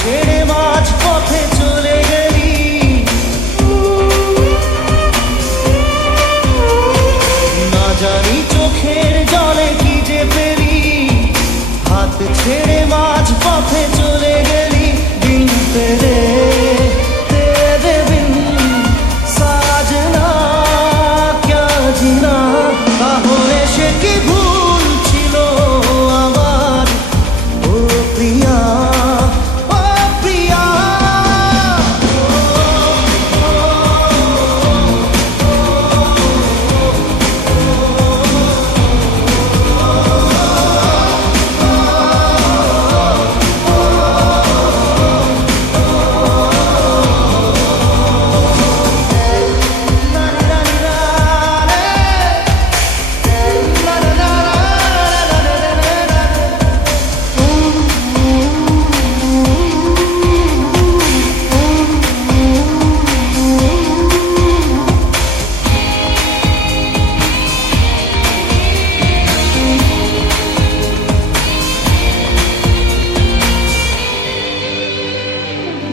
ছেড়ে মাঝ পথে চলে গেলি, না জানি চোখের জলে কি যে পেলি, হাত ছেড়ে মাঝ পথে চলে গেলি। দিন তেরে তেরে বিন সাজনা ক্যা জিনা, তাহলে সে কি ভুল ছিল আমার ও প্রিয়া।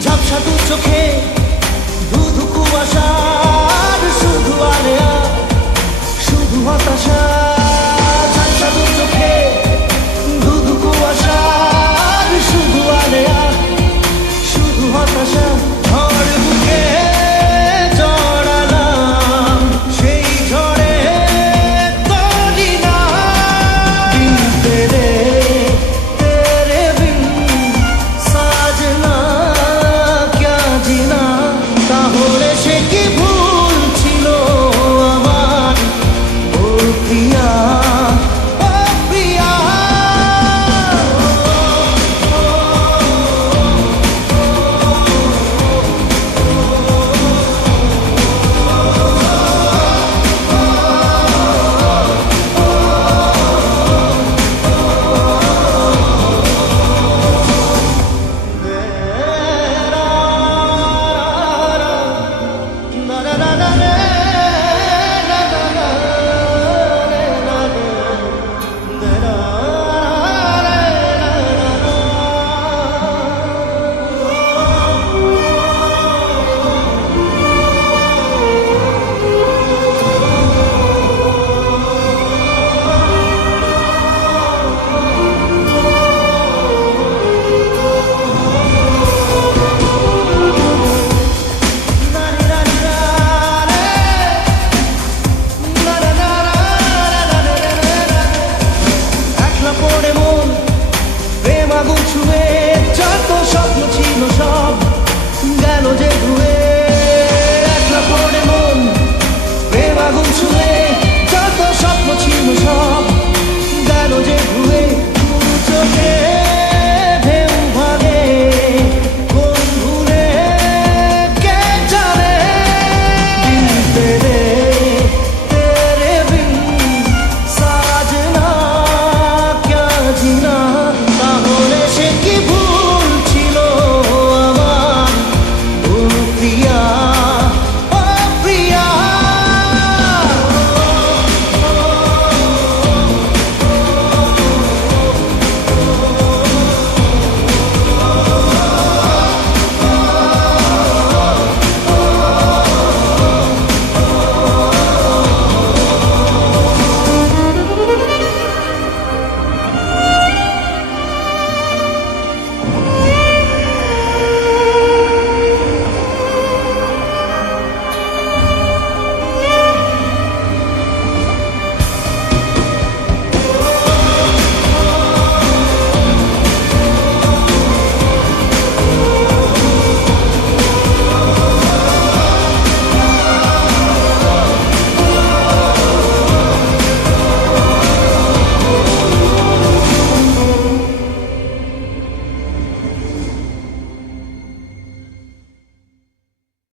ঝাপসা দু চোখে ধুধু কুয়াশার শুধু আলেয়া, শুধু হতাশা। ঝাপসা দু চোখে ধুধু কুয়াশার শুধু আলেয়া, শুধু হতাশা। ঝড় বুকে জড়ালাম, সেই ঝড়ে তলি না। দিন তেরে তেরে বিন সাজনা, তাহলে সে কি ভুল ছিল আমার ও প্রিয়া। পড়ে মন প্রেম আগুন ছুঁয়ে